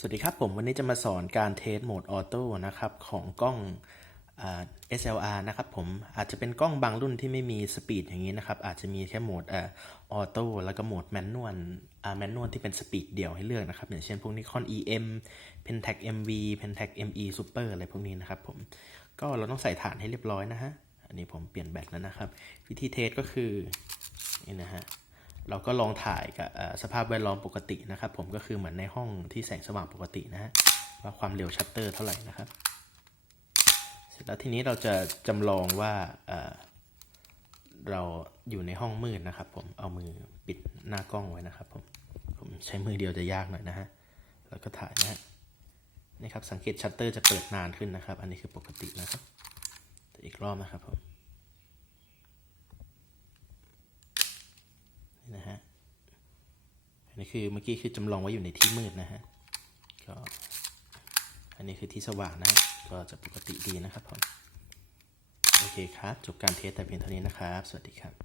สวัสดีครับผมวันนี้จะมาสอนการเทสโหมดออโต้นะครับของกล้องอ่า SLR นะครับผมอาจจะเป็นกล้องบางรุ่นที่ไม่มีสปีดอย่างนี้นะครับอาจจะมีแค่โหมดเอออโต้แล้วก็โหมดแมนนวลอ่าแมนนวลที่เป็นสปีดเดี่ยวให้เลือกนะครับอย่างเช่นพวกนิคอน EM Pentax MV Pentax ME Super อะไรพวกนี้นะครับผมก็เราต้องใส่ฐานให้เรียบร้อยนะฮะอันนี้ผมเปลี่ยนแบตแล้วนะครับ วิธีเทสก็คือนี่นะฮะ เราก็ลองถ่ายกับสภาพแวดล้อมปกตินะครับ ผมก็คือเหมือนในห้องที่แสงสว่างปกตินะฮะว่าความเร็วชัตเตอร์เท่าไหร่นะครับ เสร็จแล้วทีนี้เราจะจำลองว่าเราอยู่ในห้องมืดนะครับ ผมเอามือปิดหน้ากล้องไว้นะครับ ผมผมใช้มือเดียวจะยากหน่อยนะฮะแล้วก็ถ่ายนะฮะนี่ครับสังเกตชัตเตอร์จะเปิดนานขึ้นนะครับ อันนี้คือปกตินะครับแต่อีกรอบนะครับผม นี่นะฮะ อั นี่คือเมื่อกี้คือจำลองไว้อยู่ในที่มืดนะฮะก็อันนี้คือที่สว่างนะฮะก็จะปกติดีนะครับผมโอเคครับ จบการเทสแต่เพียงเท่านี้นะครับ สวัสดีครับ